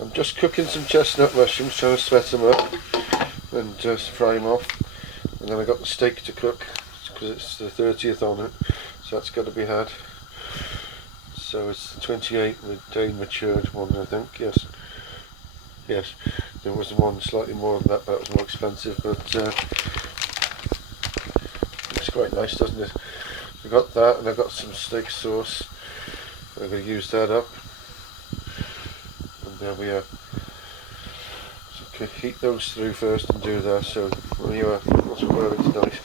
I'm just cooking some chestnut mushrooms, trying to sweat them up and just fry them off. And then I got the steak to cook because it's the 30th on it, so that's got to be had. So it's the 28-day matured one, I think. Yes. There was one slightly more than that, but it was more expensive. But it's quite nice, doesn't it? I got that, and I got some steak sauce. I'm going to use that up. And there we are. So heat those through first and do that. So there you are. That's what we're having tonight.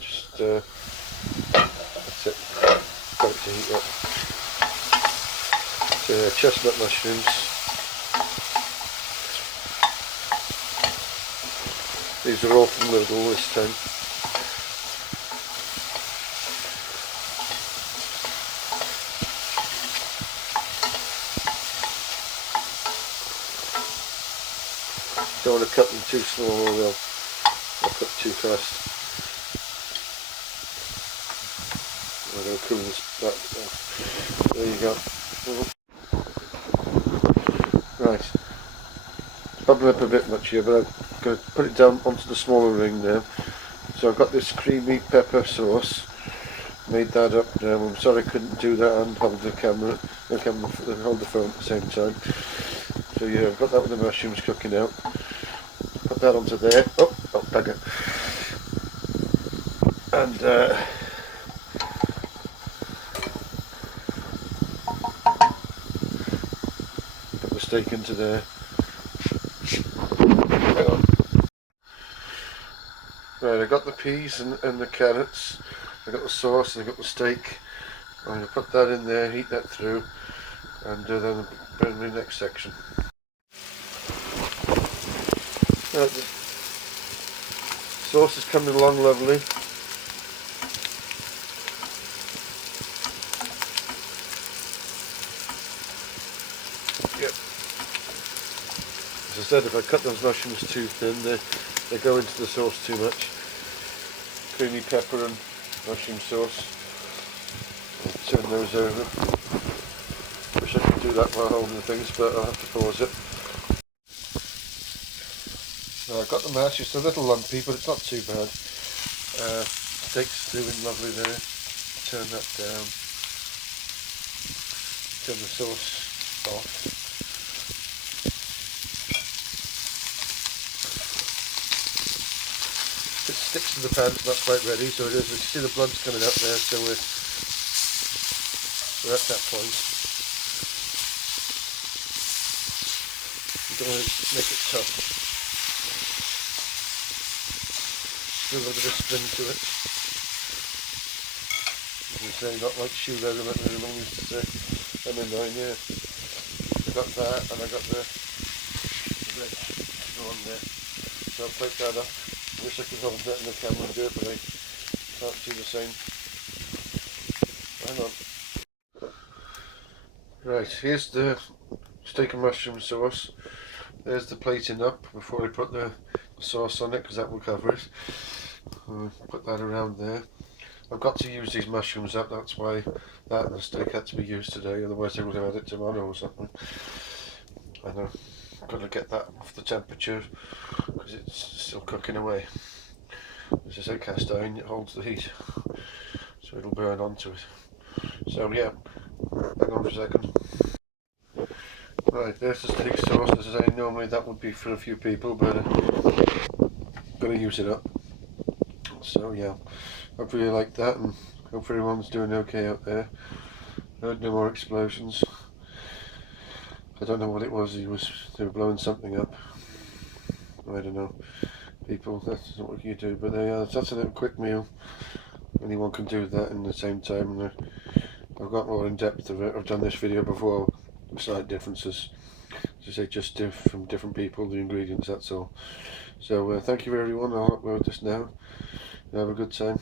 Just that's it. Got it to heat up. So chestnut mushrooms. These are all from Lidl this time. Don't want to cut them too small or they'll cook too fast. I'm going to cool this back. There you go. Right. It's bubbling up a bit much here, but I'm going to put it down onto the smaller ring now. So I've got this creamy pepper sauce. Made that up now. I'm sorry I couldn't do that and hold the camera, hold the phone at the same time. So yeah, I've got that with the mushrooms cooking out. Put that onto there. Oh bugger. And put the steak into there. Hang on. Right, I got the peas and the carrots. I got the sauce and I got the steak. I'm going to put that in there, heat that through, and then bring the next section. Right, the sauce is coming along lovely. Yep. As I said, if I cut those mushrooms too thin, they go into the sauce too much. Creamy pepper and mushroom sauce. I'll turn those over. Wish I could do that while holding the things, but I'll have to pause it. Now I've got the mash, it's a little lumpy, but it's not too bad. Steak's stewing lovely there. Turn that down. Turn the sauce off. It sticks to the pan, it's not quite ready, so it is. You see the blood's coming up there, so we're at that point. You don't want to make it tough. Still got a bit of spin to it. As you say, not like shoe leather, like my mum used to say. I mean, yeah. I got that, and I got the veg to go on there. So I'll plate that up. I wish I could hold that in the camera and do it, but I can't do the same. Hang on. Right, here's the steak and mushroom sauce. There's the plating up before I put the sauce on it, because that will cover it. Put that around there. I've got to use these mushrooms up, that's why that and the steak had to be used today, otherwise I would have had it tomorrow or something. I know, I've got to get that off the temperature because it's still cooking away. As I say, cast iron, it holds the heat, so it'll burn onto it. So yeah, hang on for a second. Right, there's the steak sauce. As I say, normally that would be for a few people, but I'm going to use it up. So yeah, hopefully you like that, and hope everyone's doing okay out there. Heard no more explosions. I don't know what it was. They were blowing something up. I don't know. People, that's not what you do. But that's a little quick meal. Anyone can do that in the same time. And I've got more in depth of it. I've done this video before. Slight differences. As I say, just from different people, the ingredients. That's all. So thank you everyone. I'll upload this now. Have a good time.